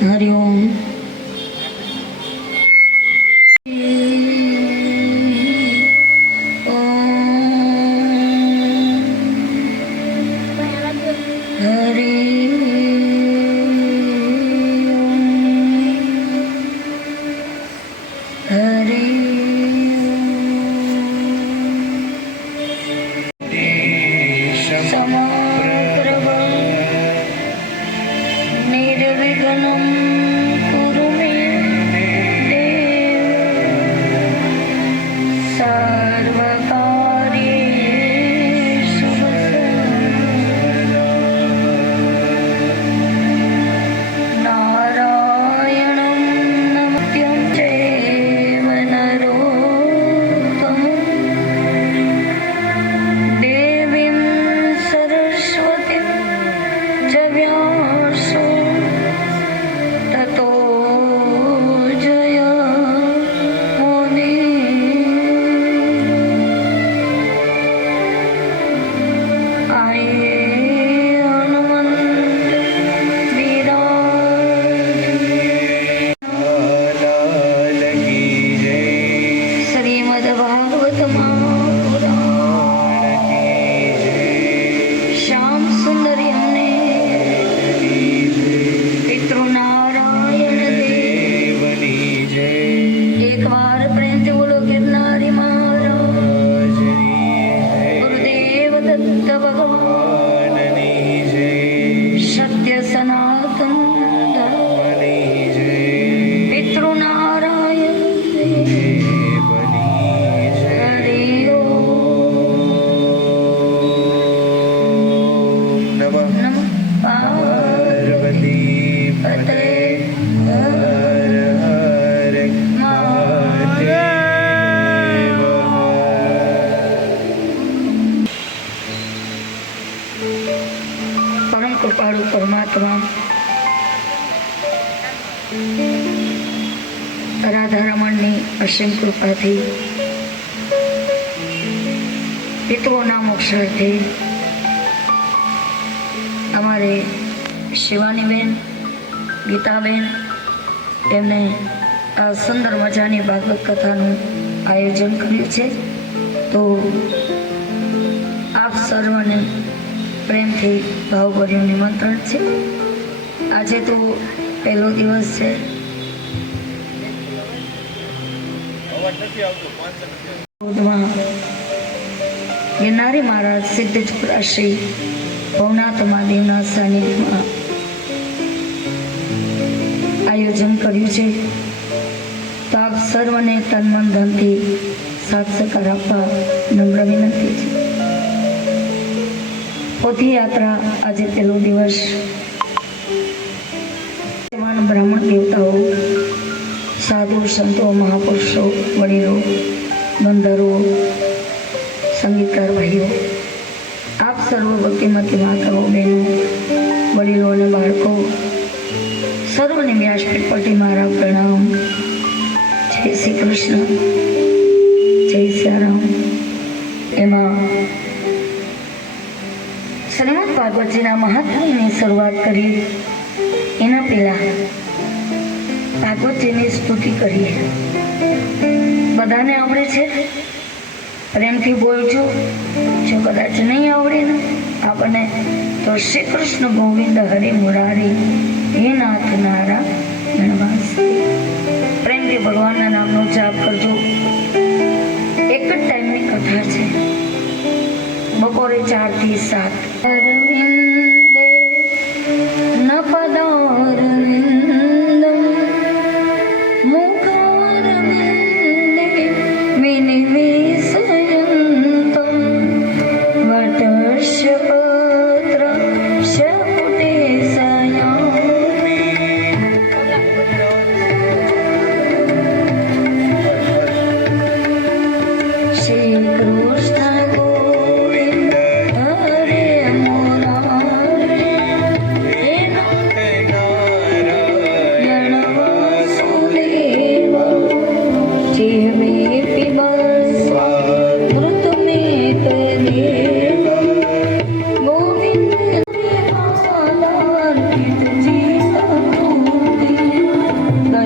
हरि ओम। निर्विघ्नं कुरु मे देव सर्वकार्येषु नारायणं नमस्कृत्य चैव नरोत्तमं देवीं सरस्वतीं च व्यासं ततो जयमुनि आये हनुमंत विराज श्रीमद्भागवत महापुराण श्याम सुंदरी हमने पितृनारायण देव एक बार प्रेम से बोलो गिरनारी महाराज गुरुदेव दत्त भगवान सत्य सनातन पितृनारायण हरि ओम नमः पार्वती पते हर हर महादेव। परम कृपाळु परमात्मा રાધારમણની અસીમ કૃપાથી પિતૃઓના મોક્ષાર્થે અમારે શિવાનીબેન ગીતાબેન એમને આ સુંદર મજાની ભાગવત કથાનું આયોજન કર્યું છે, તો આપ સર્વને પ્રેમથી ભાવભર્યું નિમંત્રણ છે। આજે તો પહેલો દિવસ છે। ગિરનારી મહારાજ સિદ્ધપુરા શ્રી ભવનાથ મહાદેવના સાનિધ્યમાં આયોજન કર્યું છે, તો આપ સર્વને તન મન ધનથી સાથ સહકાર આપવા નમ્ર વિનંતી છે। પોથી યાત્રા આજે પહેલો દિવસ બ્રાહ્મણ દેવતાઓ, સાધુ સંતો, મહાપુરુષો, વડીલો, બંદરો, સંગીતકાર ભાઈઓ, આપ સર્વ ભક્તિમતી માતાઓ, બહેનો, વડીલો અને બાળકો સર્વને વ્યાસપીઠ પરથી મારા પ્રણામ। જય શ્રી કૃષ્ણ, જય સિયારામ। એમાં શ્રીમદ ભાગવતજીના મહાત્મ્યની શરૂઆત કરી એના પહેલા ભાગવતજીની સ્તુતિ કરીએ। બધાને આવડે છે? પ્રેમથી બોલજો। જો કદાચ નહીં આવડે ને આપણને તો શ્રી કૃષ્ણ ગોવિંદ હરે મુરારી હે નાથ નારાયણ વાસુદેવ, પ્રેમથી ભગવાનના નામનો જાપ કરજો। એક જ ટાઈમની કથા છે, બપોરે 4 થી 7। અરવિંદે ન પદારવિંદમ મુખારવિંદે વિનિવિસયંતમ વટસ્ય પત્ર શપુટે સયામે। શ્રી કૃષ્ણ ગોવિંદ હરે મુરારી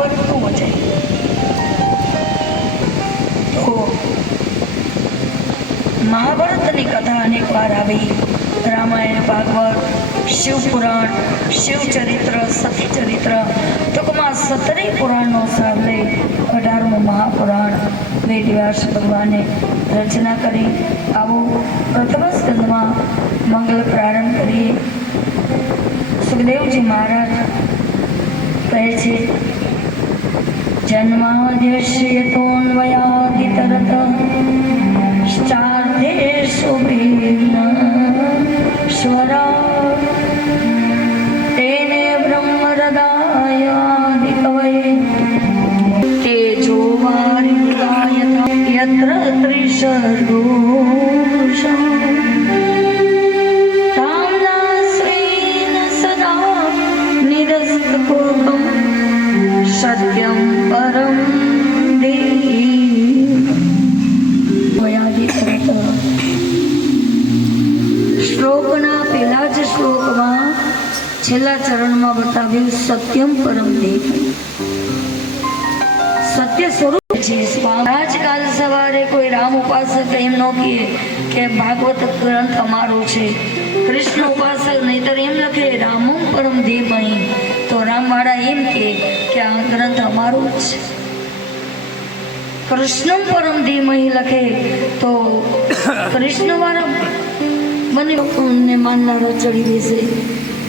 મહાભારતનું વચાય. તો મહાભારતની કથા અનેક વાર આવી. રામાયણ, ભાગવત, શિવપુરાણ, શિવચરિત્ર, સતીચરિત્ર, ટૂંકમાં 17 પુરાણનો સાર લઈ 18મું મહાપુરાણ વેદવ્યાસ ભગવાને રચના કરી. આવો પ્રથમ સ્કંદમાં મંગલ પ્રારંભ કરીએ. સુખદેવજી મહારાજ કહે છે, જન્માદ્યશ્યતોન્વયાદિતરત ચાર્ધેષુ સ્વરા તેને બ્રહ્મરદાયાદિકવયે તેજોવારિદાયતા યત્ર ત્રિશર્દોષા તામ્નાશ્રેણ સદા નિરસ્તકુર્મં સત્યં પરમ શ્લોકના પહેલા જ શ્લોકમાં છેલ્લા ચરણમાં બતાવ્યું સત્યમ પરમ દેવ, સત્ય સ્વરૂપ છે. આજકાલ સવારે કોઈ રામ ઉપાસક એમ ન કહે કે ભાગવત ગ્રંથ અમારો છે, કૃષ્ણ ઉપાસક નહીતર એમ લખે રામમ પરમ ધીમહિ, તો રામવાળા એમ કે આ ગ્રંથ અમારો જ છે. કૃષ્ણમ પરમ ધીમહિ લખે તો કૃષ્ણવાળા મને લોકોને માનનારો ચડી દેશે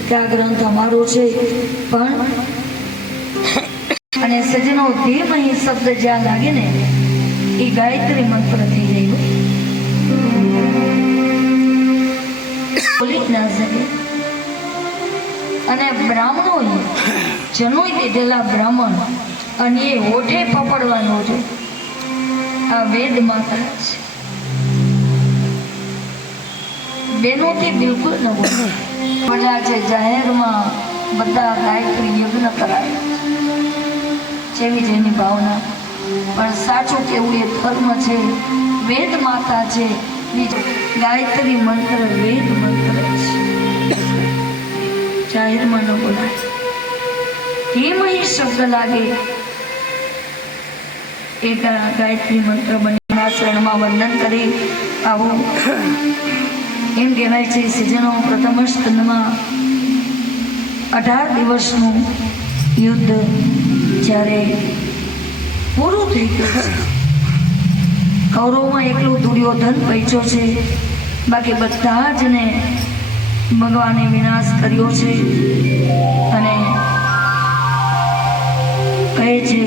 કે આ ગ્રંથ અમારો છે. પણ અને સજનો ધીમહિ શબ્દ જ્યાં લાગે ને એ ગાયત્રી મંત્ર થઈ ગયો, બોલી જ ના શકે. અને બ્રાહ્મણો જનોઈ દીધેલા બ્રાહ્મણ અને એ ઓઠે પકડવાનો છે. આ વેદ માતા છે, બેનોથી બિલકુલ ન બોલે. પડ્યા છે જાહેરમાં બધા ગાયત્રી યજ્ઞ કરાય જેવી જેની ભાવના. પણ સાચું કેવું એ ધર્મ છે, વેદ માતા છે. બીજું ગાયત્રી મંત્ર વેદ મંત્ર છે, જાહેરમાં ન બોલાય. ધીમહિ શબ્દ લાગે એ ગાયત્રી મંત્ર બની શરણમાં વંદન કરી આવું. એમ કહેવાય છે સજ્જનો, પ્રથમ સ્કંદમાં 18 દિવસનું યુદ્ધ જ્યારે પૂરું થઈ ગયું છે, કૌરવમાં એકલું દુર્યોધન પૈચો છે, બાકી બધા જ ને ભગવાને વિનાશ કર્યો છે. અને કહે છે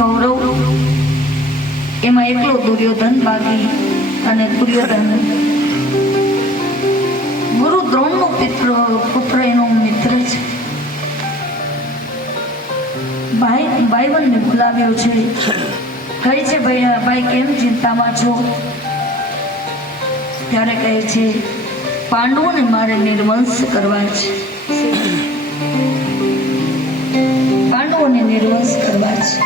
કૌરવ એમાં એકલો દુર્યોધન બાકી. અને દુર્યોધન ગુરુ દ્રોણનો પુત્ર એનો મિત્ર છે. ભાઈબંધને બોલાવ્યો છે, કહે છે ભાઈ કેમ ચિંતામાં છો? ત્યારે કહે છે પાંડવોને મારે નિર્વંશ કરવા છે, પાંડવોને નિર્વંશ કરવા છે.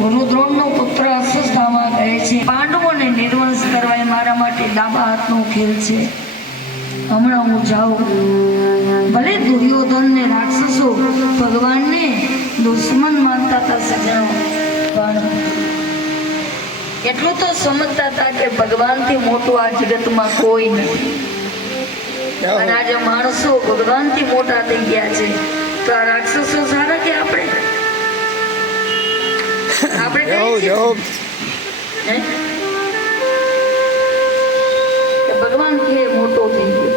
ગુરુ દ્રોણનો પુત્ર અસ્વસ્થામાં કહે છે પાંડવોને નિર્વંશ કરવા એ મારા માટે ડાબા હાથનો ખેલ છે. હમણાં હું જાઉં. ભલે દુર્યોધન ને રાક્ષસો ભગવાનને દુશ્મન માનતા હતા સજ્જનો, પણ એટલું તો સમજતા હતા કે ભગવાનથી મોટું આ જગતમાં કોઈ નથી. અને આજે માણસો ભગવાનથી મોટા થઈ ગયા છે, તો આ રાક્ષસો સારા કે આપણે ભગવાન થી મોટો થઈ ગયો.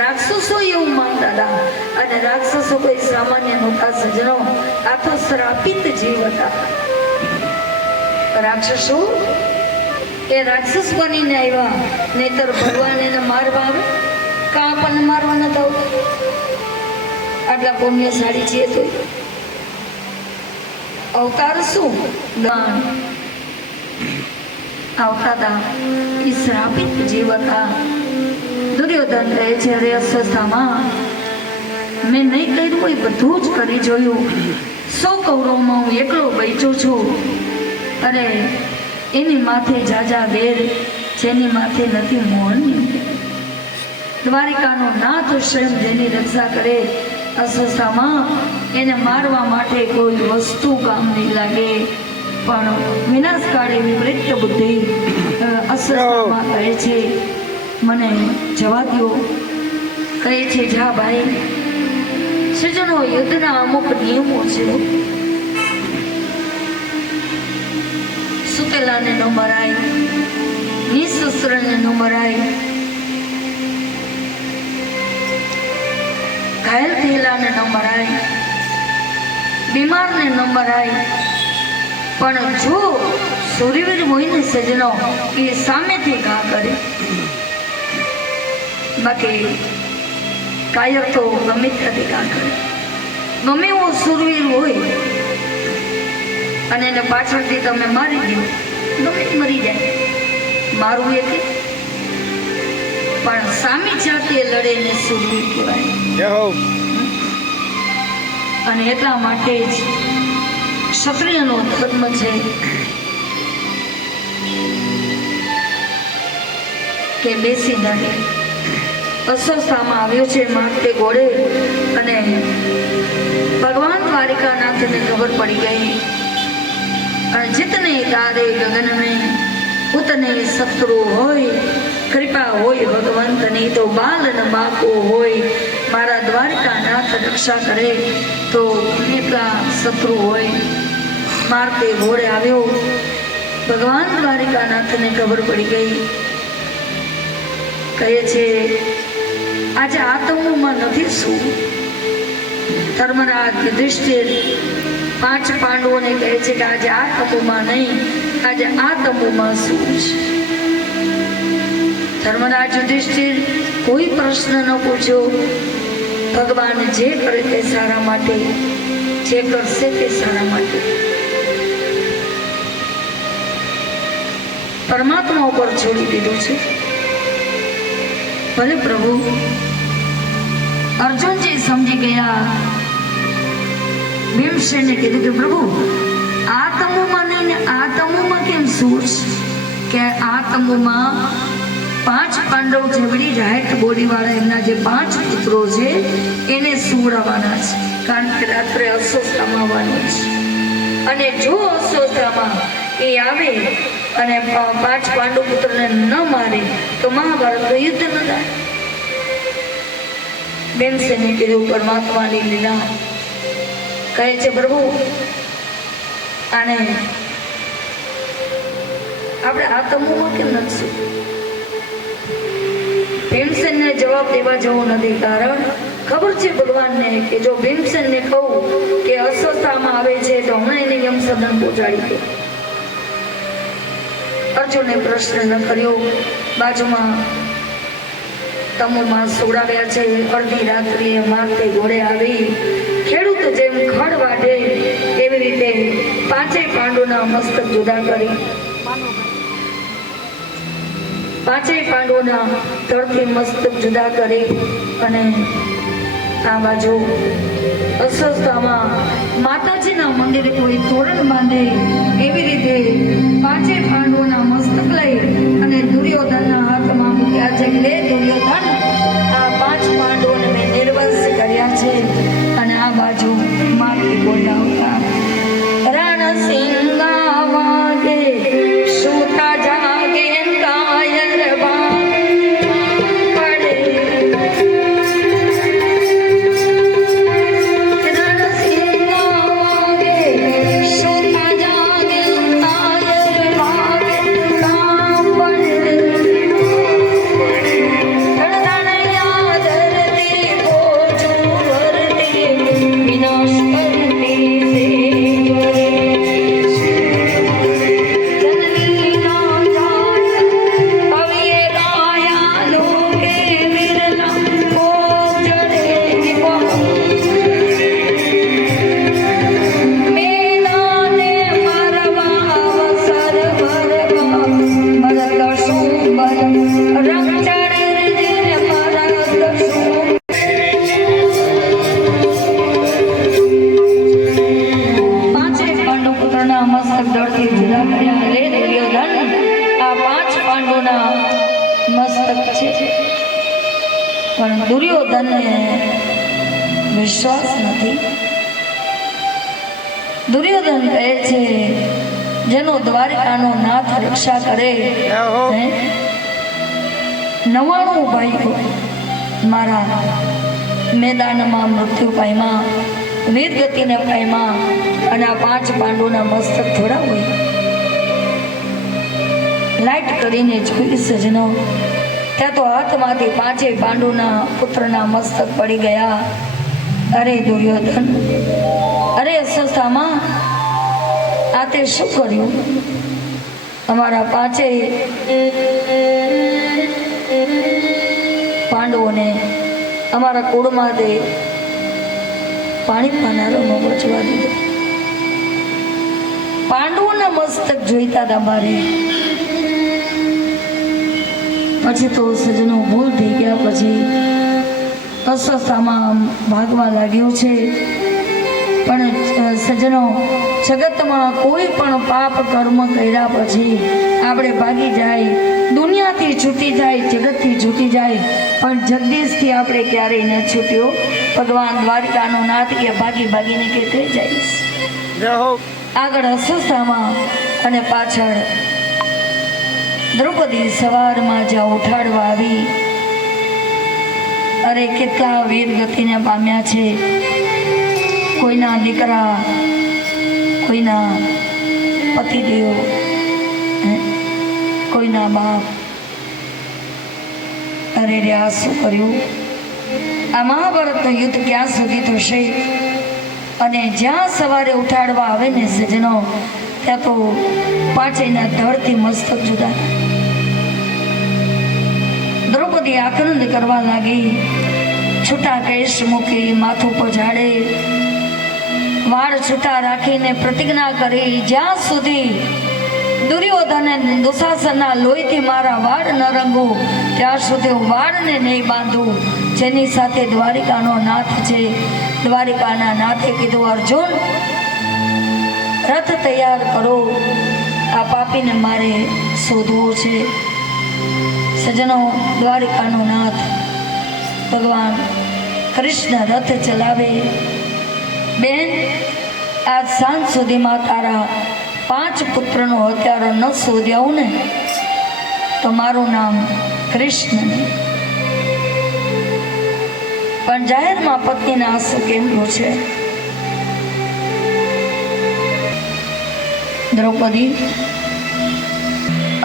રાક્ષસો એવું માનતા હતા. અને રાક્ષસો કોઈ સામાન્ય નહોતા સજ્જનો, આ તો શ્રાપિત જીવ હતા. રાક્ષસો એ રાક્ષસ બનીને આવ્યા, નહીતર ભગવાન એને મારવા આવે કા આપણને મારવા ન થવું? આટલા પુણ્યશાળી છીએ તો અવતાર શું દાન આવતા હતા એ શ્રાપિત જીવ હતા. દુર્યોધન કહે છે અરે અસ્વસ્થામાં મેં નહીં કર્યું એ બધું જ કરી જોયું. 100 કૌરવમાં હું એકલો બચ્યો છું. અરે એની માથે જાજા વેર, જેની માથે નથી મોહન. દ્વારિકાનો નાથ સ્વયં જેની રક્ષા કરે અસ્વસ્થામાં એને મારવા માટે કોઈ વસ્તુ કામ નહીં લાગે, પણ વિનાશકારી વિપરીત બુદ્ધિ અસ્વસ્થામાં કહે છે મને જવા દો, કહે છે જા ભાઈ. સજ્જનો, યુદ્ધના અમુક નિયમો છે. સુતેલાને ન મરાય, નિશસ્ત્રને ન મરાય, ઘાયલ થયેલાને ન મરાય, બીમારને ન મરાય. પણ જો સૂર્યવીર હોય ને સજ્જનો, એ સામેથી ઘા કરે. બાકી કાયર તો ગમે ત્યાંથી ઘા કરે. ગમે એવો સૂરવીર હોય અને એને પાછળથી તમે મારી દો, ગમે મરી જાય, મારું એ કે. પણ સામી જાતે લડે ને સૂરવીર કહેવાય. અને એટલા માટે જ ક્ષત્રિયનો ધર્મ છે કે બેસી ન રહે. અસ્વસ્થામાં આવ્યો છે માથે ઘોડે, અને ભગવાન દ્વારિકાનાથને ખબર પડી ગઈ. અને જીતને તારે ગગન में ઉતને શત્રુ હોય, કૃપા હોય ભગવંતની તો બાલ ન બાપો હોય. મારા દ્વારિકાનાથ રક્ષા કરે તો કેટલા શત્રુ હોય. મારતે ઘોડે આવ્યો. ભગવાન દ્વારિકાનાથને ખબર પડી ગઈ. કહે છે આજે આ તમુમાં નથી શું? ધર્મરાજ યુધિષ્ઠિર 5 પાંડવોને કહે છે કે આજે આ તમુમાં નહીં, આજે આ તમુમાં શું છે? ધર્મરાજ યુધિષ્ઠિર કોઈ પ્રશ્ન ન પૂછ્યો. ભગવાન જે કરે તે સારા માટે, જે કરશે તે સારા માટે. પરમાત્મા ઉપર છોડી દીધું છે. ભલે પ્રભુ. અર્જુનજી સમજી ગયા. ભીમસેને કીધું કે પ્રભુ આ તંબુમાં નહીં ને આ તંબુમાં કેમ શું છે? કે આ તંબુમાં 5 પાંડવ જેવડી રાઈટ બોડી વાળા એમના જે 5 પુત્રો છે એને સુવડાવવાના છે. કારણ કે રાત્રે અસ્વસ્થામાં આવવાનું છે. અને જો અસ્વસ્થામાં એ આવે અને 5 પાંડવ પુત્રને ન મારે તો મહાભારતનું યુદ્ધ ન થાય. ભીમસેને કીધું પરમાત્માની લીલા. કહે છે પ્રભુ આને આપણે આ તંબુમાં કેમ નથી? ભીમસેનને જવાબ દેવા જવું નથી. કારણ ખબર છે ભગવાનને કે જો ભીમસેનને કહું કે અસ્વસ્થામાં આવે છે તો હમણાં એને યમસદન પહોંચાડી દે. અર્જુને પ્રશ્ન ન કર્યો. બાજુમાં તંબુમાં સુવડાવ્યા છે. અડધી રાત્રિએ માથે ઘોડે આવી ખેડૂત જેમ ખડ વાઢે એવી રીતે 5 પાંડવોના મસ્તક જુદા કરી. 5 પાંડવોના તળથી મસ્તક જુદા કરી અને આ બાજુ અસ્વસ્થામાં માતાજીના મંદિરે કોઈ તોરણ બાંધે એવી રીતે 5 પાંડવોના મસ્તક લઈ અને દુર્યોધનના હાથમાં મૂક્યા છે. લે દુર્યોધન, આ 5 પાંડવોને મેં નિર્વંશ કર્યા છે. અને આ બાજુ માથી બોલાવતા રણસિંગા વાગે સૂતા જાગે કાયર પડે. રણસિંગા વાગે સૂતા જાગે કાયર વાગે કામ પડે. ધરણયા ધરતી ભોજું ભરતી વિના દુર્યોધન કહે છે જેનો દ્વારિકાનો નાથ રક્ષા કરે હે 99 ભાઈઓ મારા મેદાનમાં મૃત્યુ પામ્યા, વીરગતિને પામ્યા, અને આ 5 પાંડવોના મસ્તક થોડા હોય. લાઈટ કરીને જોઈ સજનો, ત્યાં તો હાથમાંથી 5 પાંડવોના પુત્રના મસ્તક પડી ગયા. અરે દુર્યોધન, અરે અશ્વત્થામા, આ તે શું કર્યું? અમારા 5 પાંડવોને અમારા કુળમાં તે પાણી પાનારોનો બચવા દીધો. પાંડવોના મસ્તક જોઈતા હતા મારે. પછી તો સજનો ભૂલ થઈ ગયા. પછી અસ્વસ્થામાં ભાગવા લાગ્યો છે. પણ સજનો, જગતમાં કોઈ પણ પાપ કર્મ કર્યા પછી આપણે ભાગી જાય, દુનિયાથી છૂટી જાય, જગતથી છૂટી જાય, પણ જગદીશથી આપણે ક્યારેય ન છૂટ્યો. ભગવાન દ્વારિકાનો નાથ કે ભાગી ભાગીને કે થઈ જાય. આગળ અસ્વસ્થામાં અને પાછળ દ્રૌપદી સવારમાં જ્યાં ઉઠાડવા આવી. અરે કેટલા વીર ગતિને પામ્યા છે. કોઈના દીકરા, કોઈના પતિદેવ, કોઈના બાપ. અરે રે, આ શું કર્યું? આ મહાભારતનું યુદ્ધ ક્યાં સુધી થશે? અને જ્યાં સવારે ઉઠાડવા આવે ને સજનો, ત્યાં તો 5 ધડથી મસ્તક જુદા. દ્રૌપદી આક્રંદ કરવા લાગી. છૂટા કેશ મૂકી, માથું પર ઝાડે, વાળ છૂટા રાખીને પ્રતિજ્ઞા કરી, જ્યાં સુધી દુર્યોધન અને દુશાસનના લોહીથી મારા વાળ ન રંગું ત્યાં સુધી હું વાળને નહીં બાંધું. જેની સાથે દ્વારિકાનો નાથ છે. દ્વારિકાના નાથે કીધું, અર્જુન, રથ તૈયાર કરો, આ પાપીને મારે શોધવો છે. સજનો, દ્વારિકાનો નાથ ભગવાન કૃષ્ણ રથ ચલાવે. બેન, આજ સાંજ સુધીમાં તારા 5 પુત્રનો હત્યારો ન શોધ્યા ને તો મારું નામ કૃષ્ણ નહીં. પણ જાહેરમાં પત્નીના આંસુ કેમ છે? દ્રૌપદી,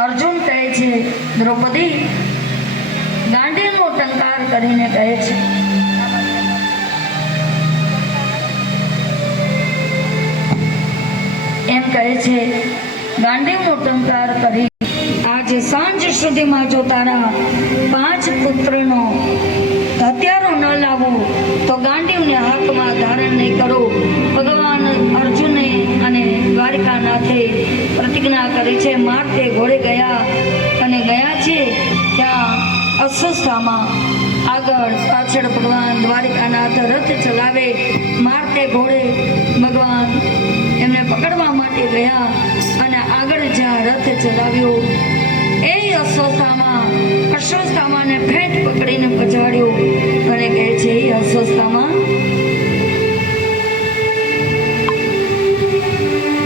અર્જુન કહે છે, દ્રૌપદી ગાંડીનો ટંકાર કરીને કહે છે, એમ કહે છે, ગાંડીવનો ટંકાર કરી આજે સાંજ સુધીમાં જો તારા 5 પુત્રનો હત્યારો ન લાવો તો ગાંડીવને હાથમાં ધારણ નહીં કરો. ભગવાન અર્જુને અને દ્વારિકાનાથે પ્રતિજ્ઞા કરી છે. માર્ગે ઘોડે ગયા અને ગયા છે ત્યાં અસ્વસ્થામાં આગળ પાછળ ભગવાન દ્વારિકાનાથ રથ ચલાવે. માર્ગે ઘોડે ભગવાન એમને પકડવા માટે ગયા અને આગળ જ્યાં રથ ચલાવ્યો એ અસ્વસ્થામાને ફેંટ પકડીને પછાડ્યો અને કહે છે, એ અસ્વસ્થામાં